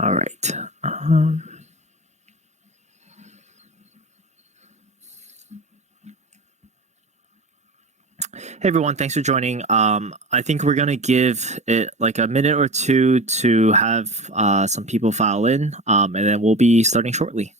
All right. Hey everyone, thanks for joining. I think we're gonna give it like a minute or two to have some people file in, and then we'll be starting shortly.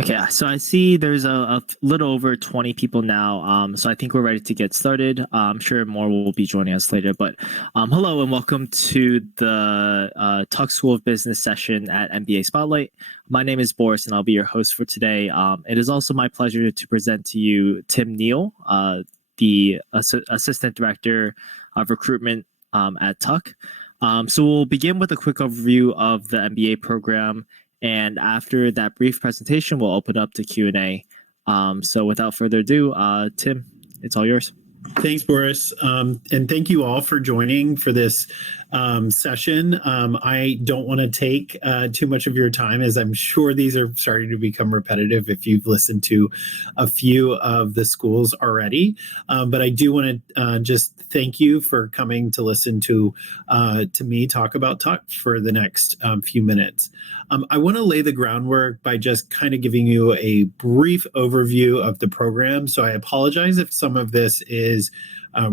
Okay, so I see there's a little over 20 people now, so I think we're ready to get started. I'm sure more will be joining us later, but hello and welcome to the Tuck School of Business session at MBA Spotlight. My name is Boris and I'll be your host for today. It is also my pleasure to present to you Tim Neal, the Assistant Director of Recruitment at Tuck. So we'll begin with a quick overview of the MBA program. And after that brief presentation, we'll open up to Q&A. So without further ado, Tim, it's all yours. Thanks, Boris. And thank you all for joining for this session. I don't want to take too much of your time, as I'm sure these are starting to become repetitive if you've listened to a few of the schools already. But I do want to just thank you for coming to listen to me talk about Tuck for the next few minutes. I want to lay the groundwork by just kind of giving you a brief overview of the program. So I apologize if some of this is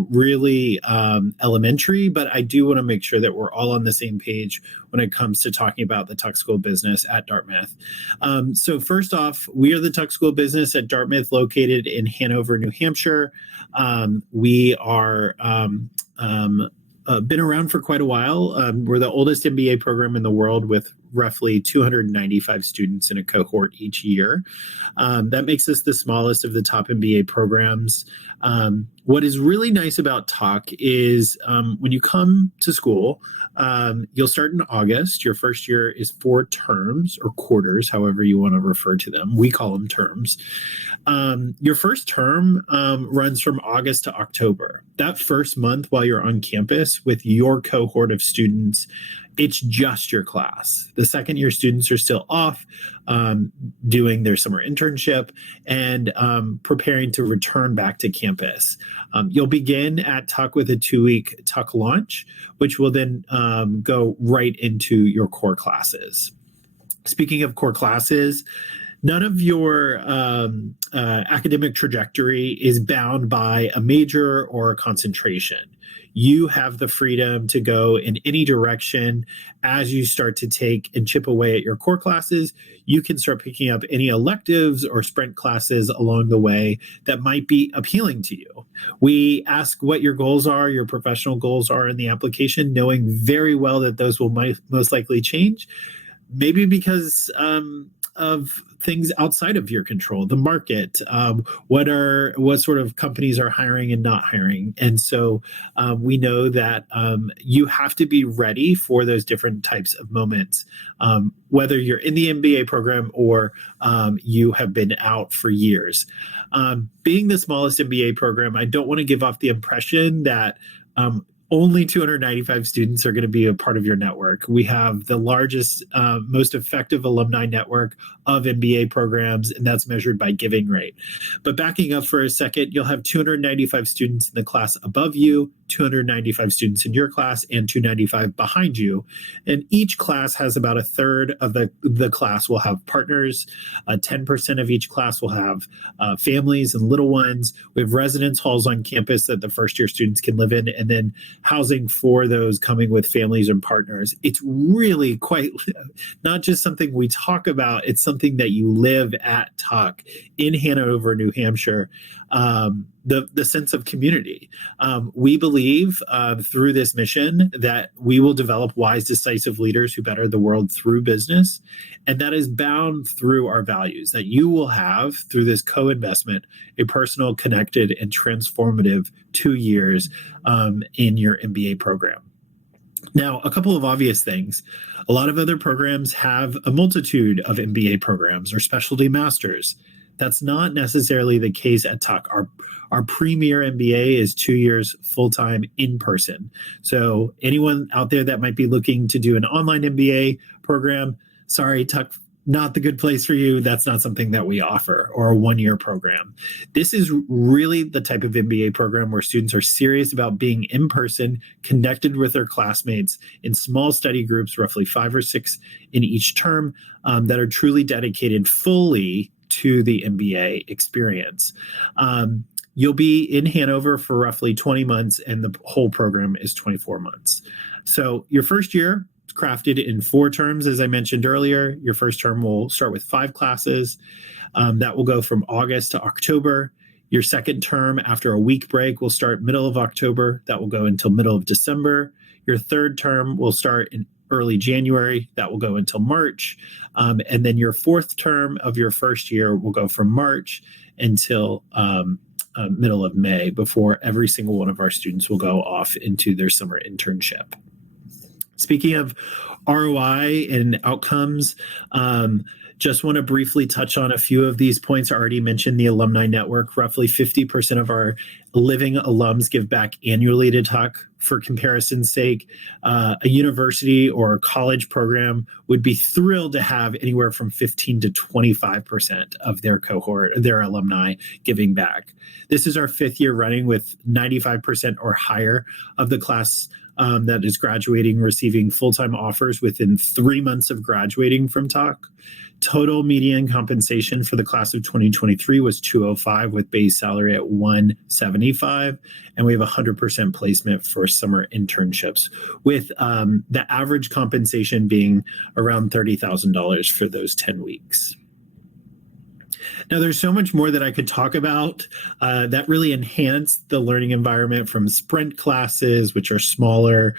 really elementary, but I do want to make sure that we're all on the same page when it comes to talking about the Tuck School of Business at Dartmouth. So first off, we are the Tuck School of Business at Dartmouth, located in Hanover, New Hampshire. We are been around for quite a while. We're the oldest MBA program in the world, with roughly 295 students in a cohort each year. That makes us the smallest of the top MBA programs. What is really nice about Tuck is when you come to school, you'll start in August. Your first year is 4 terms or quarters, however you want to refer to them. We call them terms. Your first term runs from August to October. That first month while you're on campus with your cohort of students, it's just your class. The second year students are still off doing their summer internship and preparing to return back to campus. You'll begin at Tuck with a 2-week Tuck launch, which will then go right into your core classes. Speaking of core classes, none of your academic trajectory is bound by a major or a concentration. You have the freedom to go in any direction. As you start to take and chip away at your core classes, you can start picking up any electives or sprint classes along the way that might be appealing to you. We ask what your goals are, your professional goals are in the application, knowing very well that those will most likely change, maybe because of things outside of your control, the market, what sort of companies are hiring and not hiring. And so we know that you have to be ready for those different types of moments, whether you're in the MBA program or you have been out for years. Being the smallest MBA program, I don't want to give off the impression that only 295 students are going to be a part of your network. We have the largest, most effective alumni network of MBA programs, and that's measured by giving rate. But backing up for a second, you'll have 295 students in the class above you, 295 students in your class, and 295 behind you. And each class has about a third of the class will have partners. 10% of each class will have families and little ones. We have residence halls on campus that the first year students can live in, and then housing for those coming with families and partners. It's really quite not just something we talk about, it's something that you live at Tuck in Hanover, New Hampshire. the sense of community. We believe through this mission that we will develop wise, decisive leaders who better the world through business. And that is bound through our values, that you will have through this co-investment a personal, connected, and transformative 2 years in your MBA program. Now, a couple of obvious things. A lot of other programs have a multitude of MBA programs or specialty masters. That's not necessarily the case at Tuck. Our premier MBA is 2 years full-time in person. So anyone out there that might be looking to do an online MBA program, sorry, Tuck, not the good place for you. That's not something that we offer, or a 1-year program. This is really the type of MBA program where students are serious about being in person, connected with their classmates in small study groups, roughly 5 or 6 in each term, that are truly dedicated fully to the MBA experience. You'll be in Hanover for roughly 20 months, and the whole program is 24 months. So your first year is crafted in 4 terms, as I mentioned earlier. Your first term will start with 5 classes. That will go from August to October. Your second term, after a week break, will start middle of October. That will go until middle of December. Your third term will start in early January. That will go until March. And then your fourth term of your first year will go from March until middle of May, before every single one of our students will go off into their summer internship. Speaking of ROI and outcomes, just want to briefly touch on a few of these points. I already mentioned the alumni network. Roughly 50% of our living alums give back annually to Tuck. For comparison's sake, a university or a college program would be thrilled to have anywhere from 15 to 25% of their cohort, their alumni, giving back. This is our 5th year running with 95% or higher of the class that is graduating receiving full-time offers within 3 months of graduating from Tuck. Total median compensation for the class of 2023 was $205, with base salary at $175, and we have 100% placement for summer internships, with the average compensation being around $30,000 for those 10 weeks. Now, there's so much more that I could talk about that really enhance the learning environment, from sprint classes, which are smaller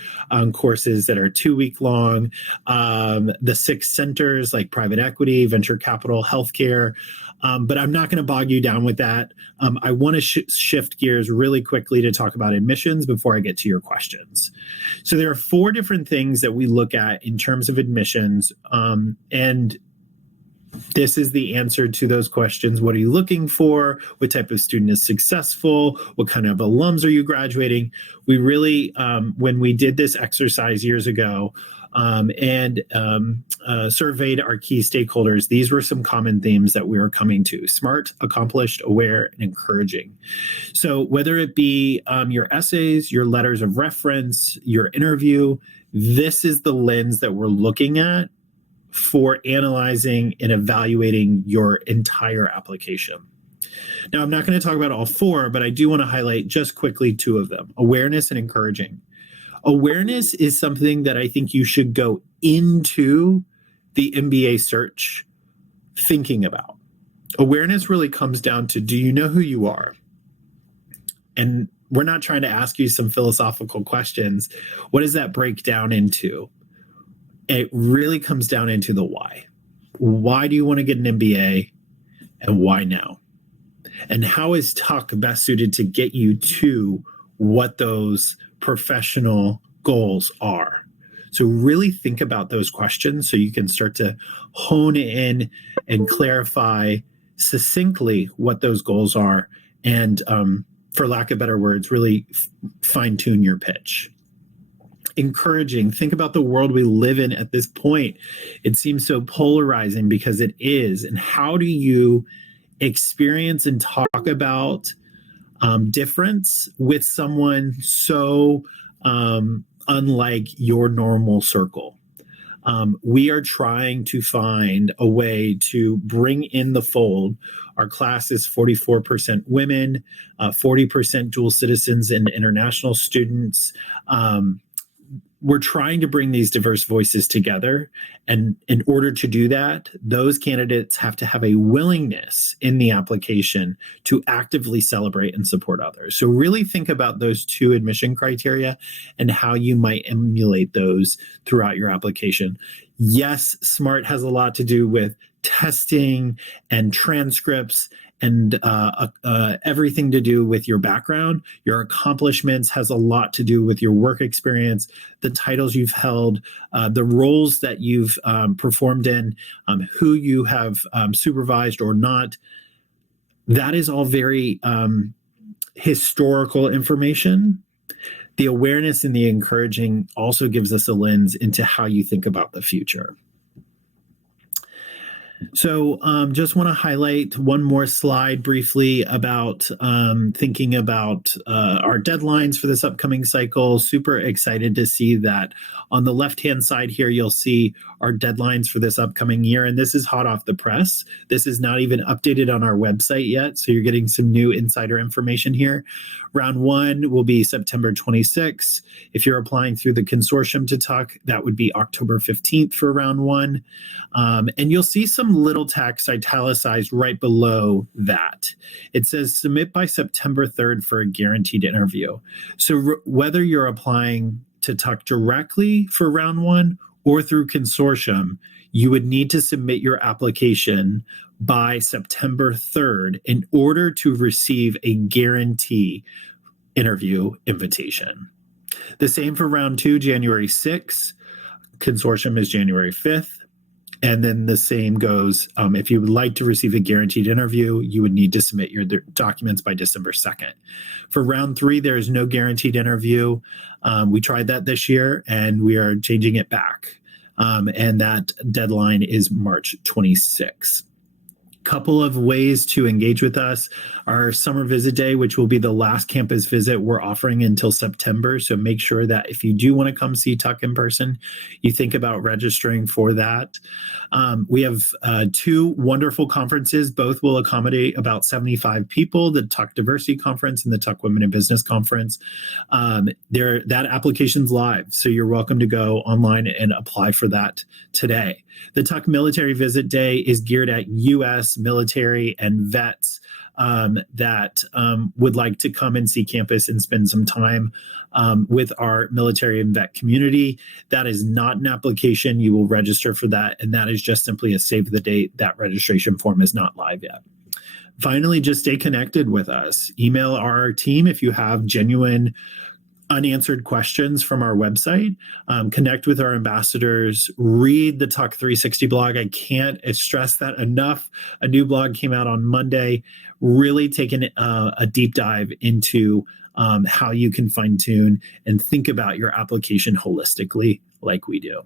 courses that are 2-week long, the 6 centers like private equity, venture capital, healthcare. But I'm not going to bog you down with that. I want to shift gears really quickly to talk about admissions before I get to your questions. So there are 4 different things that we look at in terms of admissions, and this is the answer to those questions. What are you looking for? What type of student is successful? What kind of alums are you graduating? We really, when we did this exercise years ago and surveyed our key stakeholders, these were some common themes that we were coming to: smart, accomplished, aware, and encouraging. So whether it be your essays, your letters of reference, your interview, this is the lens that we're looking at for analyzing and evaluating your entire application. Now, I'm not going to talk about all 4, but I do want to highlight just quickly 2 of them: awareness and encouraging. Awareness is something that I think you should go into the MBA search thinking about. Awareness really comes down to, do you know who you are? And we're not trying to ask you some philosophical questions. What does that break down into? It really comes down into the why. Why do you want to get an MBA, and why now? And how is Tuck best suited to get you to what those professional goals are? So really think about those questions so you can start to hone in and clarify succinctly what those goals are, and for lack of better words, really fine-tune your pitch. Encouraging. Think about the world we live in at this point. It seems so polarizing, because it is. And how do you experience and talk about difference with someone so unlike your normal circle? We are trying to find a way to bring in the fold. Our class is 44% women, 40% dual citizens and international students. we're trying to bring these diverse voices together. And in order to do that, those candidates have to have a willingness in the application to actively celebrate and support others. So really think about those two admission criteria and how you might emulate those throughout your application. Yes, SMART has a lot to do with testing and transcripts and everything to do with your background. Your accomplishments has a lot to do with your work experience, the titles you've held, the roles that you've performed in, who you have supervised or not. That is all very historical information. The awareness and the encouraging also gives us a lens into how you think about the future. So just want to highlight one more slide briefly about thinking about our deadlines for this upcoming cycle. Super excited to see that on the left-hand side here, you'll see our deadlines for this upcoming year. And this is hot off the press. This is not even updated on our website yet. So you're getting some new insider information here. Round 1 will be September 26th. If you're applying through the consortium to Tuck, that would be October 15th for round 1. And you'll see some little text italicized right below that. It says submit by September 3rd for a guaranteed interview. So whether you're applying to Tuck directly for round 1 or through consortium, you would need to submit your application by September 3rd in order to receive a guarantee interview invitation. The same for round 2, January 6th. Consortium is January 5th. And then the same goes, if you would like to receive a guaranteed interview, you would need to submit your documents by December 2nd. For round 3, there is no guaranteed interview. We tried that this year, and we are changing it back. And that deadline is March 26th. Couple of ways to engage with us. Our summer visit day, which will be the last campus visit we're offering until September. So make sure that if you do want to come see Tuck in person, you think about registering for that. We have 2 wonderful conferences. Both will accommodate about 75 people, the Tuck Diversity Conference and the Tuck Women in Business Conference. That application's live, so you're welcome to go online and apply for that today. The Tuck Military Visit Day is geared at U.S. military and vets that would like to come and see campus and spend some time with our military and vet community. That is not an application. You will register for that, and that is just simply a save the date. That registration form is not live yet. Finally, just stay connected with us. Email our team if you have genuine unanswered questions from our website. Connect with our ambassadors. Read the Tuck 360 blog. I can't stress that enough. A new blog came out on Monday, really taking a deep dive into how you can fine tune and think about your application holistically like we do.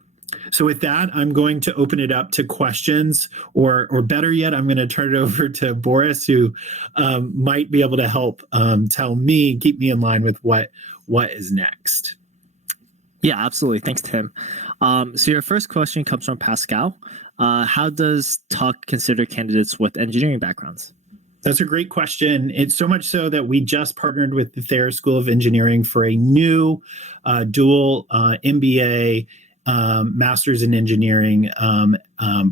So with that, I'm going to open it up to questions, or better yet, I'm going to turn it over to Boris, who might be able to help keep me in line with what is next. Yeah, absolutely. Thanks, Tim. So your first question comes from Pascal. How does Tuck consider candidates with engineering backgrounds? That's a great question. It's so much so that we just partnered with the Thayer School of Engineering for a new dual MBA Master's in Engineering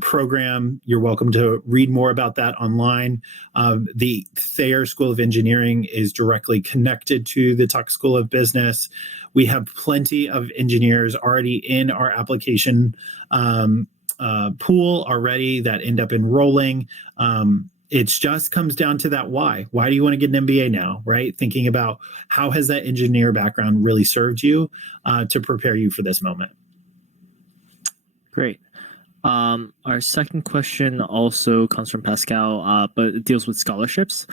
program. You're welcome to read more about that online. The Thayer School of Engineering is directly connected to the Tuck School of Business. We have plenty of engineers already in our application pool already that end up enrolling. It just comes down to that why. Why do you want to get an MBA now, right? Thinking about how has that engineer background really served you to prepare you for this moment. Great. Our second question also comes from Pascal, but it deals with scholarships.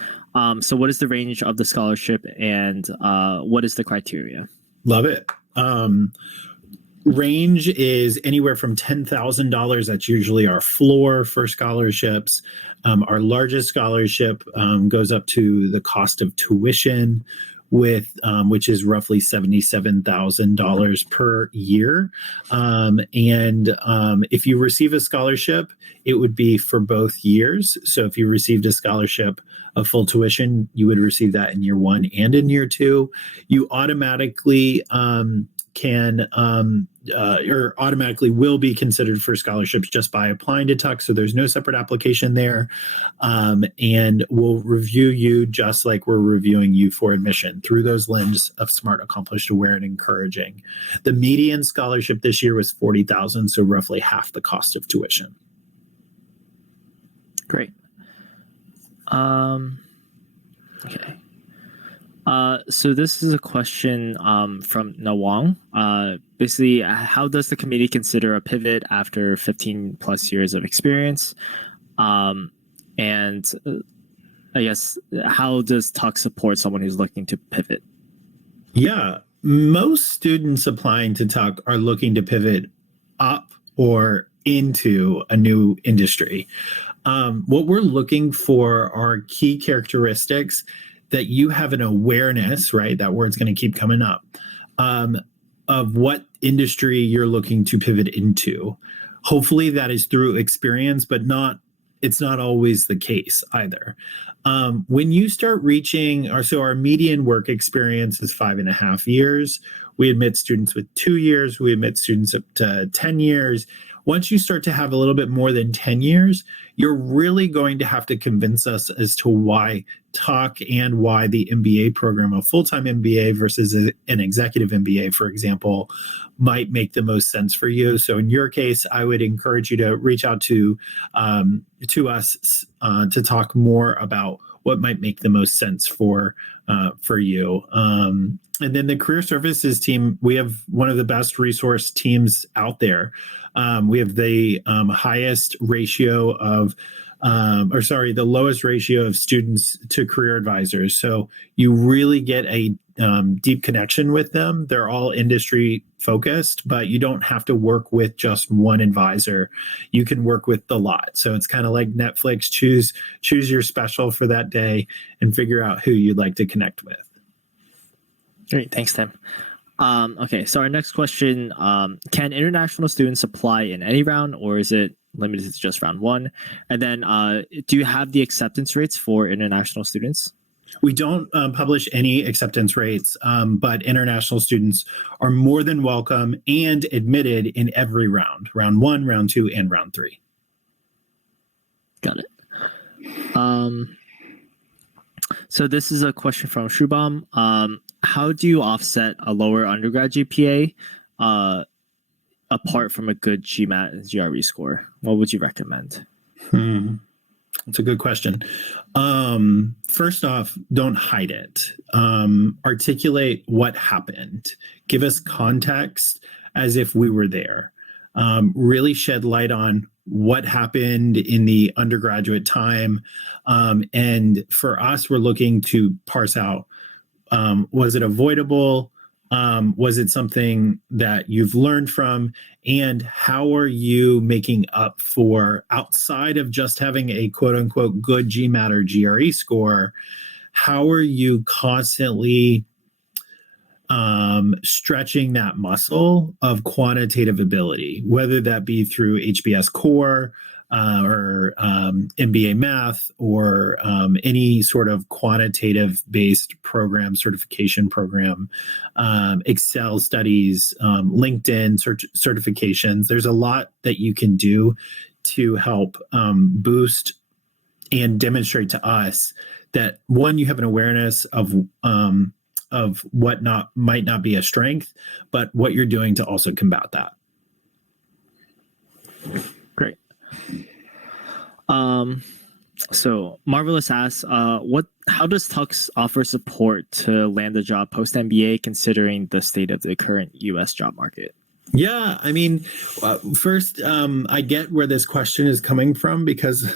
So what is the range of the scholarship, and what is the criteria? Love it. Range is anywhere from $10,000. That's usually our floor for scholarships. Our largest scholarship goes up to the cost of tuition, which is roughly $77,000 per year. And if you receive a scholarship, it would be for both years. So if you received a scholarship of full tuition, you would receive that in year 1 and in year 2. You automatically can or automatically will be considered for scholarships just by applying to Tuck. So there's no separate application there. And we'll review you just like we're reviewing you for admission through those lenses of smart, accomplished, aware, and encouraging. The median scholarship this year was $40,000, so roughly half the cost of tuition. Great. Okay. So this is a question from Nawang. Basically, how does the committee consider a pivot after 15 plus years of experience? And I guess, how does Tuck support someone who's looking to pivot? Yeah, most students applying to Tuck are looking to pivot up or into a new industry. What we're looking for are key characteristics that you have an awareness, right? That word's going to keep coming up, of what industry you're looking to pivot into. Hopefully that is through experience, but it's not always the case either. When you start reaching, our median work experience is 5.5 years. We admit students with 2 years. We admit students up to 10 years. Once you start to have a little bit more than 10 years, you're really going to have to convince us as to why Tuck and why the MBA program, a full-time MBA versus an executive MBA, for example, might make the most sense for you. So in your case, I would encourage you to reach out to us to talk more about what might make the most sense for you. And then the career services team, we have one of the best resource teams out there. We have the highest ratio of, the lowest ratio of students to career advisors. So you really get a deep connection with them. They're all industry focused, but you don't have to work with just one advisor. You can work with the lot. So it's kind of like Netflix, choose your special for that day and figure out who you'd like to connect with. Great. Thanks, Tim. Okay, so our next question, can international students apply in any round, or is it limited to just round one? And then do you have the acceptance rates for international students? We don't publish any acceptance rates, but international students are more than welcome and admitted in every round, round 1, round 2, and round 3. Got it. So this is a question from Shubham. How do you offset a lower undergrad GPA apart from a good GMAT and GRE score? What would you recommend? That's a good question. First off, don't hide it. Articulate what happened. Give us context as if we were there. Really shed light on what happened in the undergraduate time. And for us, we're looking to parse out, was it avoidable? Was it something that you've learned from? And how are you making up for, outside of just having a quote unquote good GMAT or GRE score, how are you constantly stretching that muscle of quantitative ability, whether that be through HBS core or MBA math or any sort of quantitative based program, certification program, Excel studies, LinkedIn certifications. There's a lot that you can do to help boost and demonstrate to us that, one, you have an awareness of what might not be a strength, but what you're doing to also combat that. Great. So Marvelous asks, how does Tux offer support to land a job post MBA, considering the state of the current U.S. job market? Yeah, I mean, first, I get where this question is coming from, because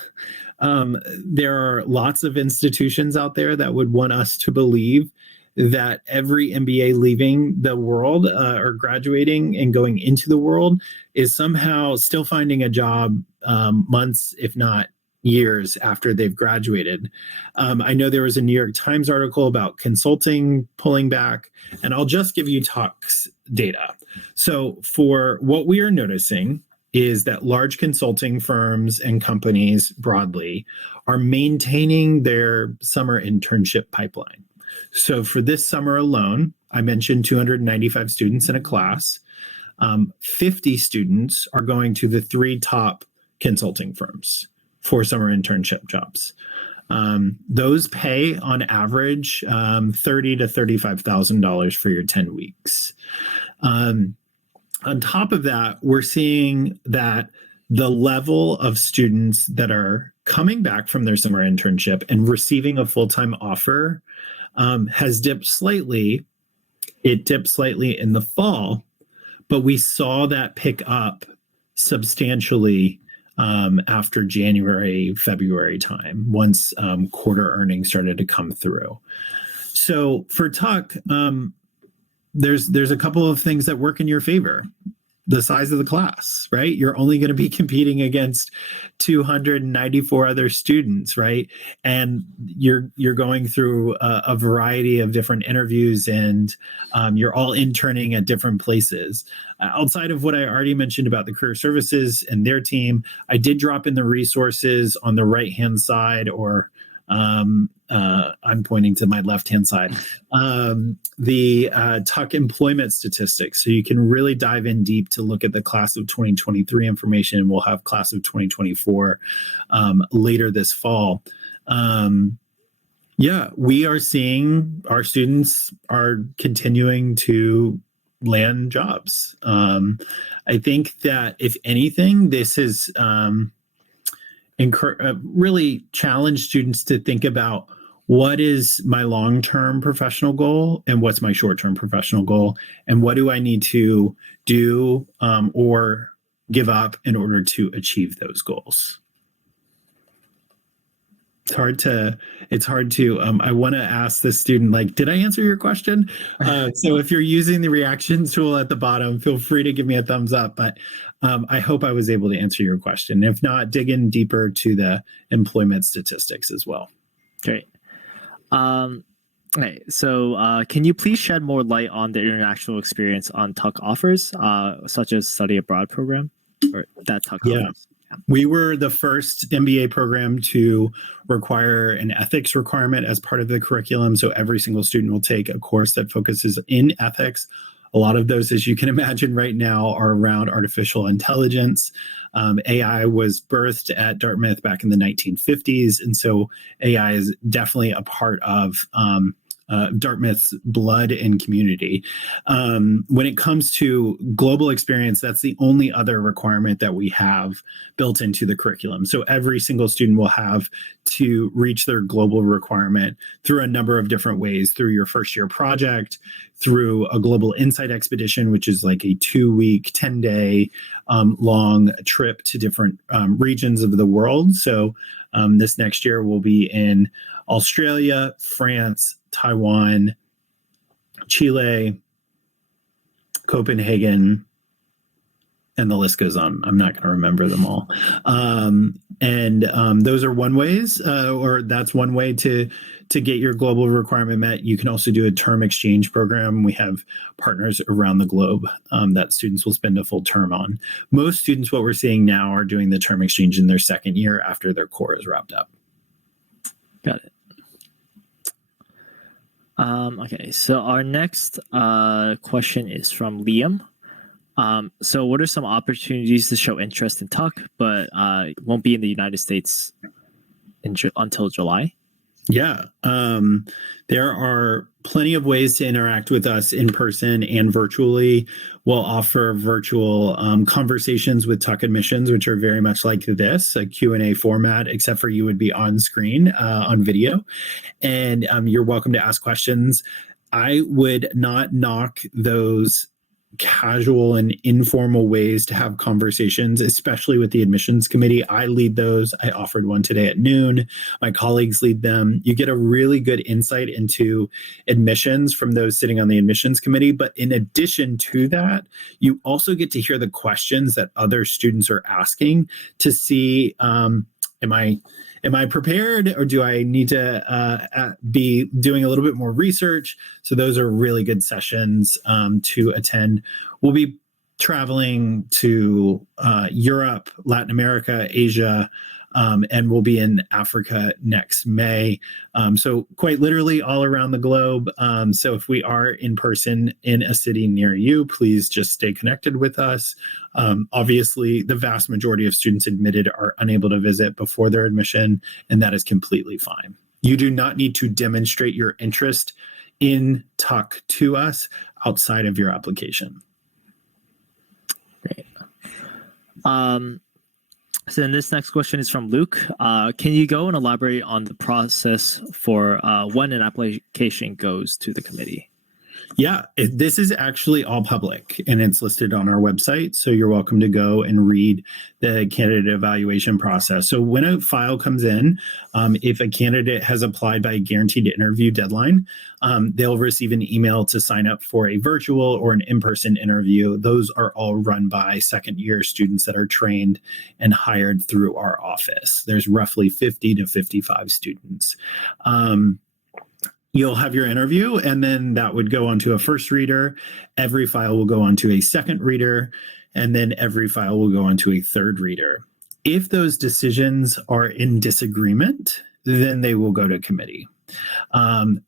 there are lots of institutions out there that would want us to believe that every MBA leaving the world or graduating and going into the world is somehow still finding a job months, if not years, after they've graduated. I know there was a New York Times article about consulting pulling back, and I'll just give you Tuck's data. So for what we are noticing is that large consulting firms and companies broadly are maintaining their summer internship pipeline. So for this summer alone, I mentioned 295 students in a class. 50 students are going to the 3 top consulting firms for summer internship jobs. Those pay on average $30,000 to $35,000 for your 10 weeks. On top of that, we're seeing that the level of students that are coming back from their summer internship and receiving a full-time offer has dipped slightly. It dipped slightly in the fall, but we saw that pick up substantially after January, February time, once quarter earnings started to come through. So for Tuck, there's a couple of things that work in your favor. The size of the class, right? You're only going to be competing against 294 other students, right? And you're going through a variety of different interviews, and you're all interning at different places. Outside of what I already mentioned about the career services and their team, I did drop in the resources on the right-hand side, or I'm pointing to my left-hand side, the Tuck employment statistics. So you can really dive in deep to look at the class of 2023 information. We'll have class of 2024 later this fall. Yeah, we are seeing our students are continuing to land jobs. I think that if anything, this is really challenge students to think about what is my long-term professional goal and what's my short-term professional goal, and what do I need to do or give up in order to achieve those goals. It's hard to I want to ask the student, like, did I answer your question? So if you're using the reactions tool at the bottom, feel free to give me a thumbs up, but I hope I was able to answer your question. If not, dig in deeper to the employment statistics as well. Great. Okay, so can you please shed more light on the international experience on Tuck offers, such as study abroad program, or that Tuck offers? We were the first MBA program to require an ethics requirement as part of the curriculum. So every single student will take a course that focuses in ethics. A lot of those, as you can imagine right now, are around artificial intelligence. AI was birthed at Dartmouth back in the 1950s. And so AI is definitely a part of Dartmouth's blood and community. When it comes to global experience, that's the only other requirement that we have built into the curriculum. So every single student will have to reach their global requirement through a number of different ways, through your first year project, through a global insight expedition, which is like a 2-week, 10-day long trip to different regions of the world. So this next year we'll be in Australia, France, Taiwan, Chile, Copenhagen, and the list goes on. I'm not going to remember them all. Those are one ways, or that's one way to get your global requirement met. You can also do a term exchange program. We have partners around the globe that students will spend a full term on. Most students, what we're seeing now, are doing the term exchange in their second year after their core is wrapped up. Got it. Okay, so our next question is from Liam. So what are some opportunities to show interest in Tuck, but won't be in the United States until July? Yeah, there are plenty of ways to interact with us in person and virtually. We'll offer virtual conversations with Tuck admissions, which are very much like this, a Q&A format, except for you would be on screen on video. And you're welcome to ask questions. I would not knock those casual and informal ways to have conversations, especially with the admissions committee. I lead those. I offered one today at noon. My colleagues lead them. You get a really good insight into admissions from those sitting on the admissions committee. But in addition to that, you also get to hear the questions that other students are asking to see, am I prepared, or do I need to be doing a little bit more research? So those are really good sessions to attend. We'll be traveling to Europe, Latin America, Asia, and we'll be in Africa next May. So quite literally all around the globe. So if we are in person in a city near you, please just stay connected with us. Obviously, the vast majority of students admitted are unable to visit before their admission, and that is completely fine. You do not need to demonstrate your interest in Tuck to us outside of your application. Great. So then this next question is from Luke. Can you go and elaborate on the process for when an application goes to the committee? Yeah, this is actually all public and it's listed on our website. So you're welcome to go and read the candidate evaluation process. So when a file comes in, if a candidate has applied by a guaranteed interview deadline, they'll receive an email to sign up for a virtual or an in-person interview. Those are all run by second-year students that are trained and hired through our office. There's roughly 50 to 55 students. You'll have your interview, and then that would go onto a first reader. Every file will go onto a second reader, and then every file will go onto a third reader. If those decisions are in disagreement, then they will go to committee.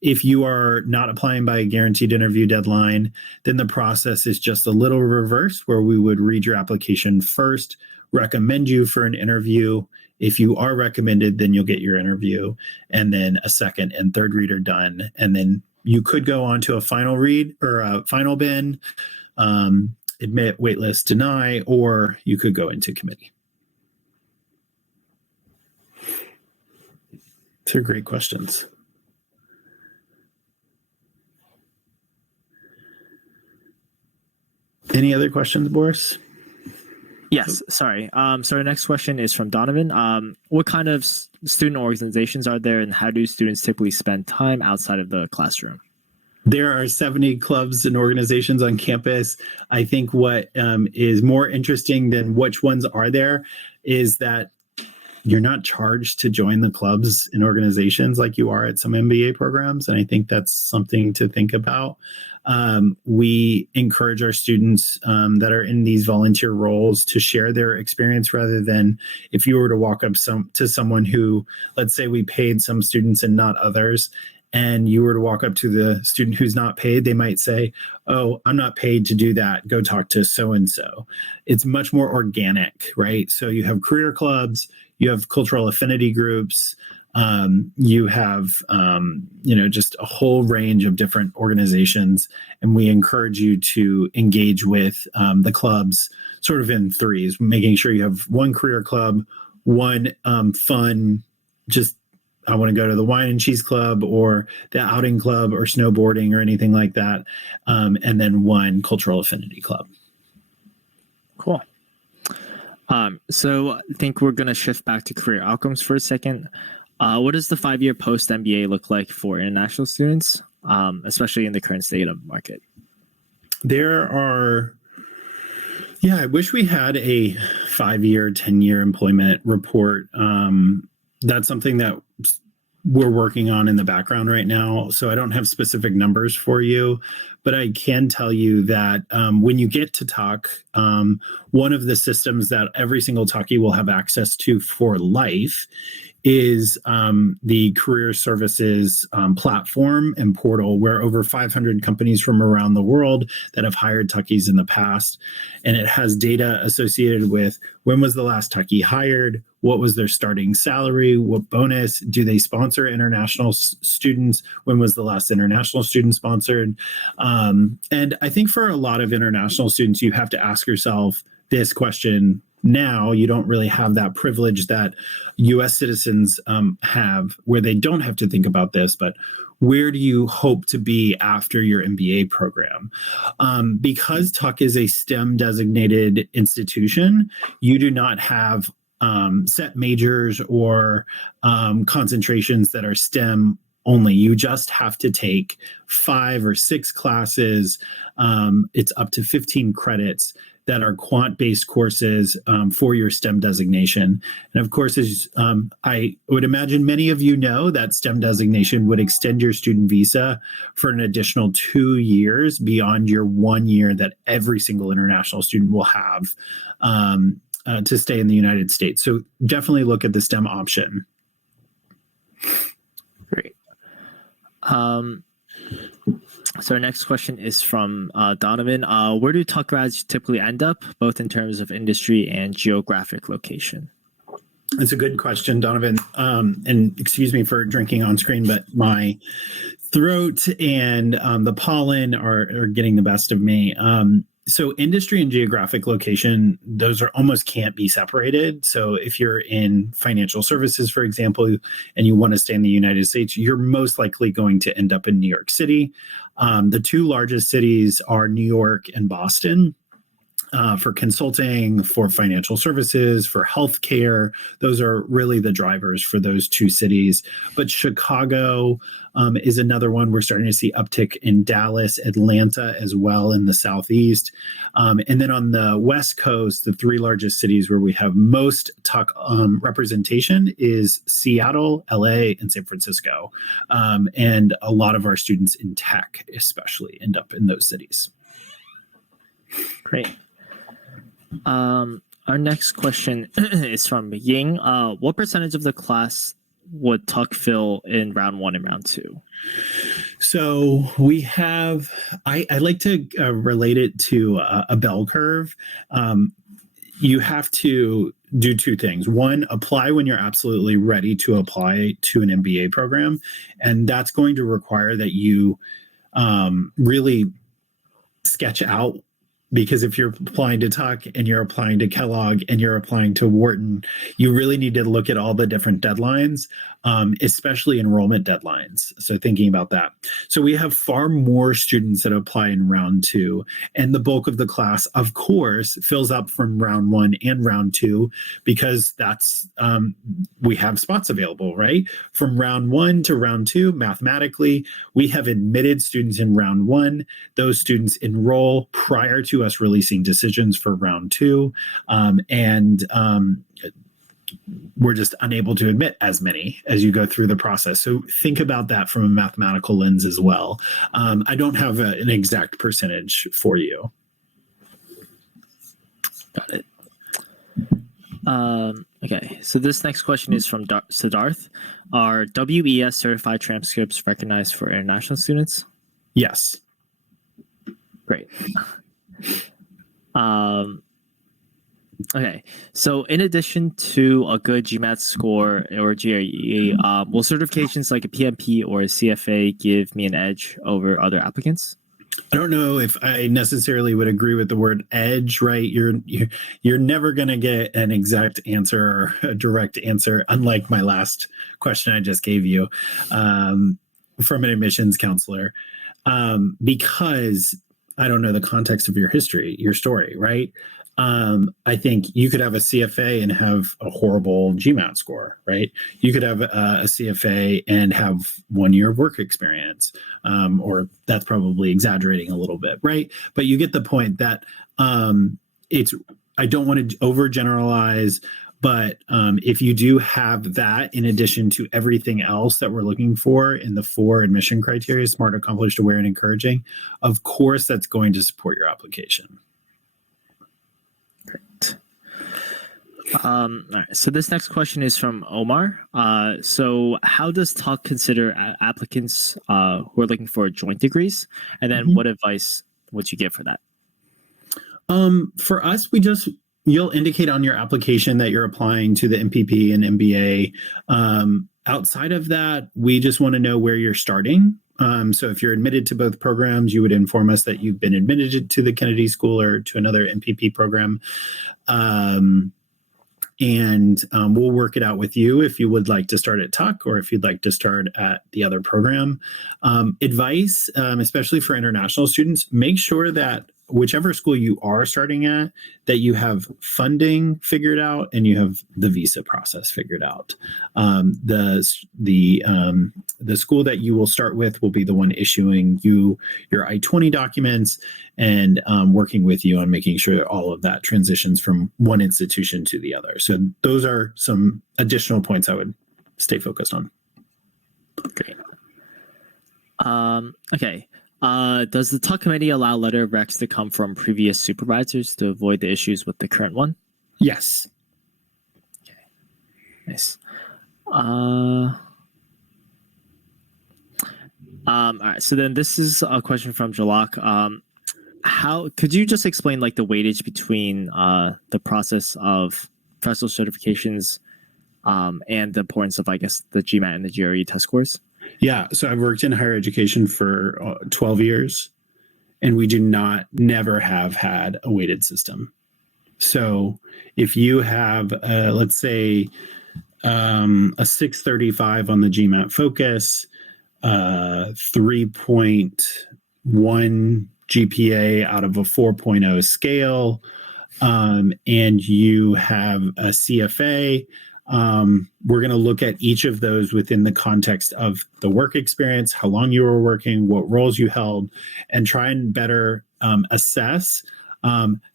If you are not applying by a guaranteed interview deadline, then the process is just a little reverse, where we would read your application first, recommend you for an interview. If you are recommended, then you'll get your interview and then a second and third reader done. And then you could go on to a final read or a final bin, admit, waitlist, deny, or you could go into committee. These are great questions. Any other questions, Boris? Yes, sorry. So our next question is from Donovan. What kind of student organizations are there, and how do students typically spend time outside of the classroom? There are 70 clubs and organizations on campus. I think what is more interesting than which ones are there is that you're not charged to join the clubs and organizations like you are at some MBA programs. And I think that's something to think about. We encourage our students that are in these volunteer roles to share their experience, rather than if you were to walk up to someone who, let's say we paid some students and not others, and you were to walk up to the student who's not paid, they might say, "Oh, I'm not paid to do that. Go talk to so-and-so." It's much more organic, right? So you have career clubs, you have cultural affinity groups, you have, just a whole range of different organizations. And we encourage you to engage with the clubs sort of in threes, making sure you have one career club, one fun, just I want to go to the wine and cheese club or the outing club or snowboarding or anything like that. And then one cultural affinity club. Cool. So I think we're going to shift back to career outcomes for a second. What does the 5-year post-MBA look like for international students, especially in the current state of the market? I wish we had a 5-year, 10-year employment report. That's something that we're working on in the background right now. So I don't have specific numbers for you, but I can tell you that when you get to Talk, one of the systems that every single Talkie will have access to for life is the Career Services platform and portal, where over 500 companies from around the world that have hired Tuckies in the past. And it has data associated with when was the last Tuckie hired, what was their starting salary, what bonus, do they sponsor international students, when was the last international student sponsored. And I think for a lot of international students, you have to ask yourself this question. Now you don't really have that privilege that U.S. citizens have, where they don't have to think about this, but where do you hope to be after your MBA program? Because Tuck is a STEM designated institution, you do not have set majors or concentrations that are STEM only. You just have to take 5 or 6 classes. It's up to 15 credits that are quant-based courses for your STEM designation. And of course, as I would imagine many of you know, that STEM designation would extend your student visa for an additional 2 years beyond your 1 year that every single international student will have to stay in the United States. So definitely look at the STEM option. Great. So our next question is from Donovan. Where do Tuck grads typically end up, both in terms of industry and geographic location? It's a good question, Donovan. And excuse me for drinking on screen, but my throat and the pollen are getting the best of me. So industry and geographic location, those are almost can't be separated. So if you're in financial services, for example, and you want to stay in the United States, you're most likely going to end up in New York City. The two largest cities are New York and Boston. For consulting, for financial services, for healthcare. Those are really the drivers for those two cities. But Chicago is another one. We're starting to see uptick in Dallas, Atlanta as well in the Southeast. And then on the West Coast, the three largest cities where we have most Tuck representation is Seattle, LA, and San Francisco. And a lot of our students in tech especially end up in those cities. Great. Our next question is from Ying. What percentage of the class would Tuck fill in round 1 and round 2? So we have, I like to relate it to a bell curve. You have to do two things. One, apply when you're absolutely ready to apply to an MBA program. And that's going to require that you really sketch out. Because if you're applying to Tuck and you're applying to Kellogg and you're applying to Wharton, you really need to look at all the different deadlines, especially enrollment deadlines. So thinking about that. So we have far more students that apply in round 2. And the bulk of the class, of course, fills up from round 1 and round 2 because that's we have spots available, right? From round 1 to round 2, mathematically, we have admitted students in round 1. Those students enroll prior to us releasing decisions for round 2. We're just unable to admit as many as you go through the process. So think about that from a mathematical lens as well. I don't have an exact percentage for you. Got it. Okay, so this next question is from Siddharth. Are WES certified transcripts recognized for international students? Yes. Great. Okay, so in addition to a good GMAT score or GRE, will certifications like a PMP or a CFA give me an edge over other applicants? I don't know if I necessarily would agree with the word edge, right? You're never going to get an exact answer or a direct answer, unlike my last question I just gave you from an admissions counselor, because I don't know the context of your history, your story, right? I think you could have a CFA and have a horrible GMAT score, right? You could have a CFA and have 1 year of work experience, or that's probably exaggerating a little bit, right? But you get the point that I don't want to overgeneralize, but if you do have that in addition to everything else that we're looking for in the 4 admission criteria, smart, accomplished, aware, and encouraging, of course, that's going to support your application. Great. All right. So this next question is from Omar. So how does Tuck consider applicants who are looking for joint degrees? And then what advice would you give for that? For us, you'll indicate on your application that you're applying to the MPP and MBA. Outside of that, we just want to know where you're starting. So if you're admitted to both programs, you would inform us that you've been admitted to the Kennedy School or to another MPP program. And we'll work it out with you if you would like to start at Tuck or if you'd like to start at the other program. Advice, especially for international students, make sure that whichever school you are starting at, that you have funding figured out and you have the visa process figured out. The school that you will start with will be the one issuing you your I-20 documents and working with you on making sure that all of that transitions from one institution to the other. So those are some additional points I would stay focused on. Great. Okay. Does the Tuck committee allow letter of recs to come from previous supervisors to avoid the issues with the current one? Yes. Nice. All right. So then this is a question from Jalak. How could you just explain like the weightage between the process of professional certifications and the importance of, I guess, the GMAT and the GRE test scores? Yeah. So I've worked in higher education for 12 years, and we never have had a weighted system. So if you have, let's say, a 635 on the GMAT Focus, 3.1 GPA out of a 4.0 scale, and you have a CFA, we're going to look at each of those within the context of the work experience, how long you were working, what roles you held, and try and better assess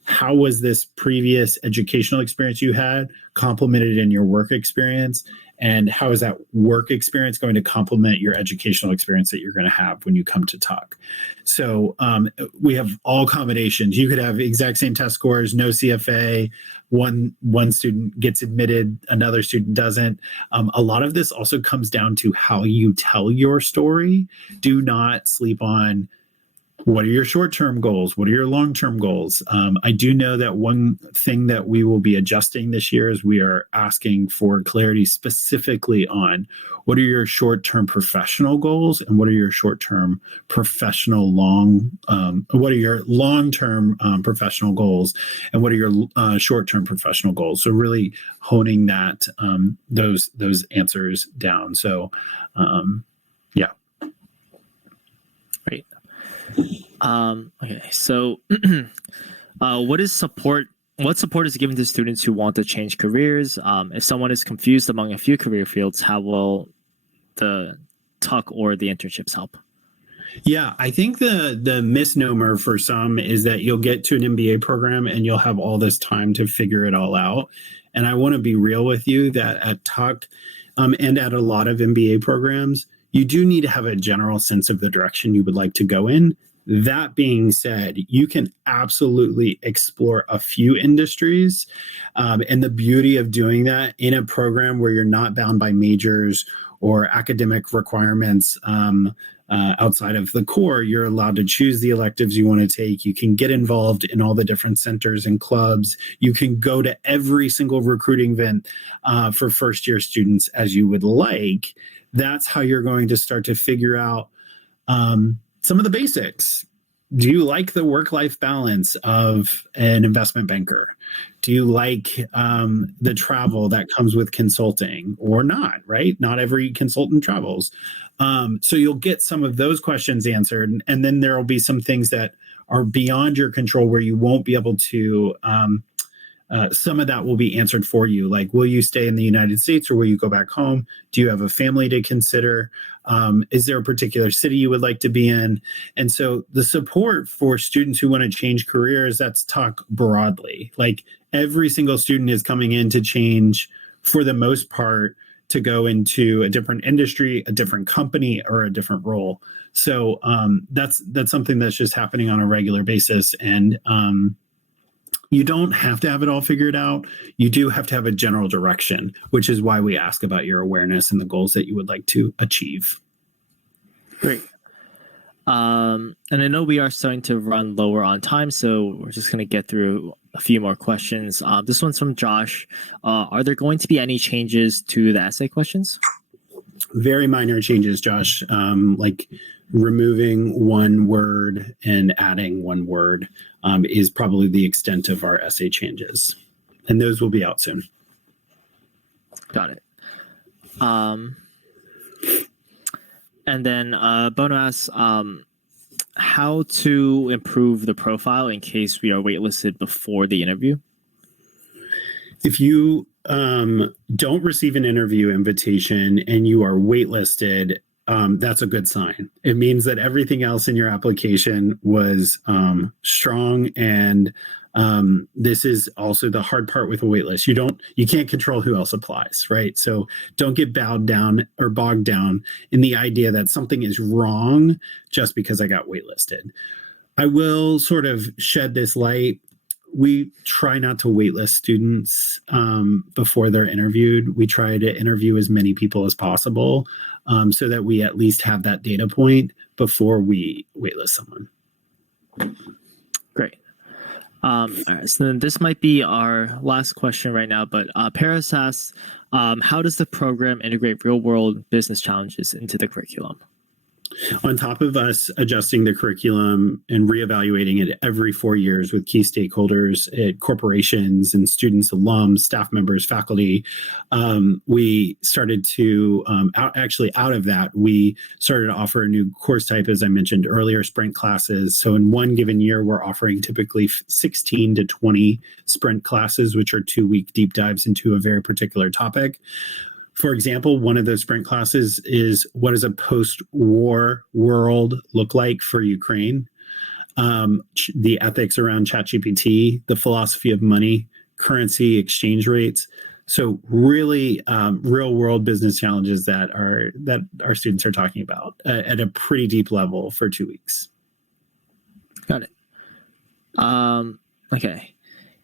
how was this previous educational experience you had complemented in your work experience, and how is that work experience going to complement your educational experience that you're going to have when you come to talk. So we have all combinations. You could have exact same test scores, no CFA, one student gets admitted, another student doesn't. A lot of this also comes down to how you tell your story. Do not sleep on what are your short-term goals? What are your long-term goals? I do know that one thing that we will be adjusting this year is we are asking for clarity specifically on what are your short-term professional goals and what are your short-term professional what are your long-term professional goals and what are your short-term professional goals? So really honing that those answers down. So yeah. Great. Okay, so what support is given to students who want to change careers? If someone is confused among a few career fields, how will the tuck or the internships help? Yeah, I think the misnomer for some is that you'll get to an MBA program and you'll have all this time to figure it all out. And I want to be real with you that at Tuck and at a lot of MBA programs, you do need to have a general sense of the direction you would like to go in. That being said, you can absolutely explore a few industries. And the beauty of doing that in a program where you're not bound by majors or academic requirements outside of the core, you're allowed to choose the electives you want to take. You can get involved in all the different centers and clubs. You can go to every single recruiting event for first-year students as you would like. That's how you're going to start to figure out some of the basics. Do you like the work-life balance of an investment banker? Do you like the travel that comes with consulting or not, right? Not every consultant travels. So you'll get some of those questions answered. And then there will be some things that are beyond your control where you won't be able to some of that will be answered for you. Like, will you stay in the United States or will you go back home? Do you have a family to consider? Is there a particular city you would like to be in? And so the support for students who want to change careers, that's Tuck broadly. Like every single student is coming in to change, for the most part, to go into a different industry, a different company, or a different role. So that's something that's just happening on a regular basis. And you don't have to have it all figured out. You do have to have a general direction, which is why we ask about your awareness and the goals that you would like to achieve. Great. And I know we are starting to run lower on time, so we're just going to get through a few more questions. This one's from Josh. Are there going to be any changes to the essay questions? Very minor changes, Josh, like removing one word and adding one word is probably the extent of our essay changes. And those will be out soon. Got it. And then Bono asks, how to improve the profile in case we are waitlisted before the interview? If you don't receive an interview invitation and you are waitlisted, that's a good sign. It means that everything else in your application was strong, and this is also the hard part with a waitlist. You can't control who else applies, right? So don't get bogged down in the idea that something is wrong just because I got waitlisted. I will sort of shed this light. we try not to waitlist students before they're interviewed. We try to interview as many people as possible so that we at least have that data point before we waitlist someone. Great. All right, so then this might be our last question right now, but Paris asks, how does the program integrate real-world business challenges into the curriculum? On top of us adjusting the curriculum and reevaluating it every 4 years with key stakeholders at corporations and students, alums, staff members, faculty, we started to, out of that, we started to offer a new course type, as I mentioned earlier, sprint classes. So in one given year, we're offering typically 16 to 20 sprint classes, which are 2-week deep dives into a very particular topic. For example, one of those sprint classes is what does a post-war world look like for Ukraine? The ethics around ChatGPT, the philosophy of money, currency, exchange rates. So really real-world business challenges that our students are talking about at a pretty deep level for 2 weeks. Got it. Okay.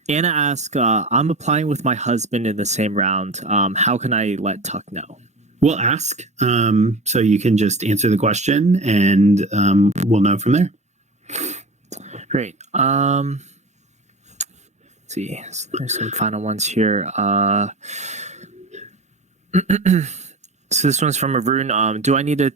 Anna asks, I'm applying with my husband in the same round. How can I let Tuck know? We'll ask. So you can just answer the question and we'll know from there. Great. Let's see. There's some final ones here. So this one's from Arun. Do I need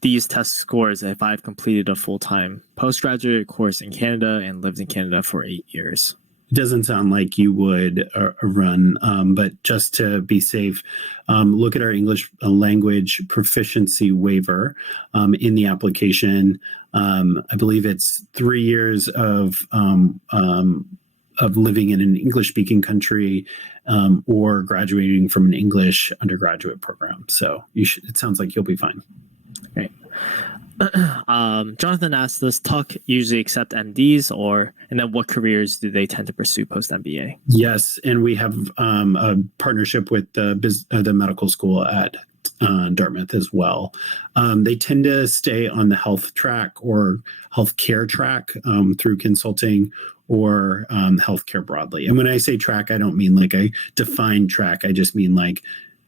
these test scores if I've completed a full-time postgraduate course in Canada and lived in Canada for 8 years? It doesn't sound like you would run, but just to be safe, look at our English language proficiency waiver in the application. I believe it's 3 years of living in an English-speaking country or graduating from an English undergraduate program. So it sounds like you'll be fine. Great. Jonathan asked, does Tuck usually accept MDs, and then what careers do they tend to pursue post MBA? Yes, and we have a partnership with the medical school at Dartmouth as well. They tend to stay on the health track or healthcare track through consulting or healthcare broadly. And when I say track, I don't mean like a defined track. I just mean like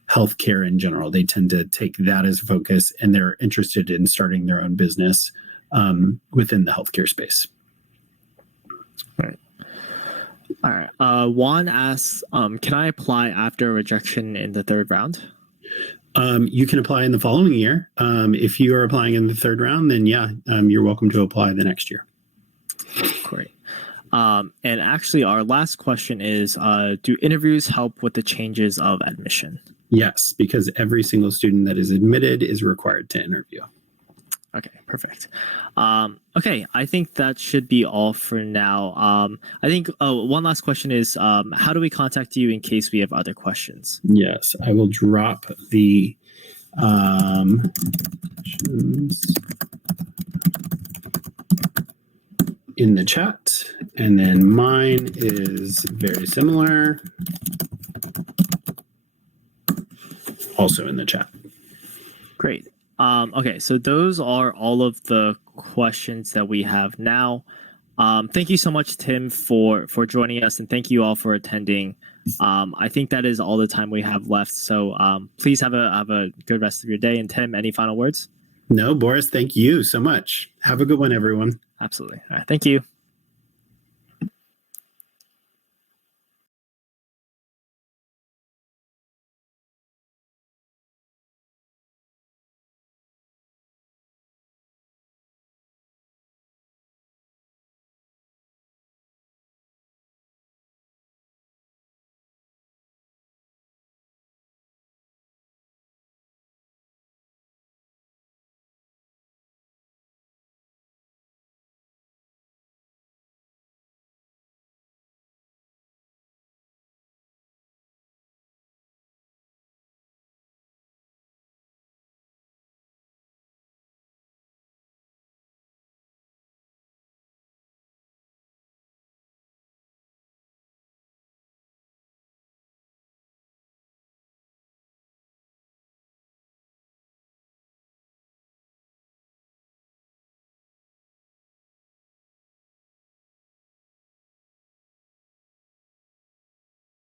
healthcare in general. They tend to take that as a focus, and they're interested in starting their own business within the healthcare space. Right. All right. Juan asks, can I apply after a rejection in the third round? You can apply in the following year. If you are applying in the third round, then you're welcome to apply the next year. Great. And actually, our last question is, do interviews help with the changes of admission? Yes, because every single student that is admitted is required to interview. Okay, perfect. Okay, I think that should be all for now. I think one last question is, how do we contact you in case we have other questions? Yes, I will drop the questions in the chat, and then mine is very similar. Also in the chat. Great. Okay, so those are all of the questions that we have now. Thank you so much, Tim, for joining us, and thank you all for attending. I think that is all the time we have left. So please have a good rest of your day. And Tim, any final words? No, Boris, thank you so much. Have a good one, everyone. Absolutely. All right, thank you.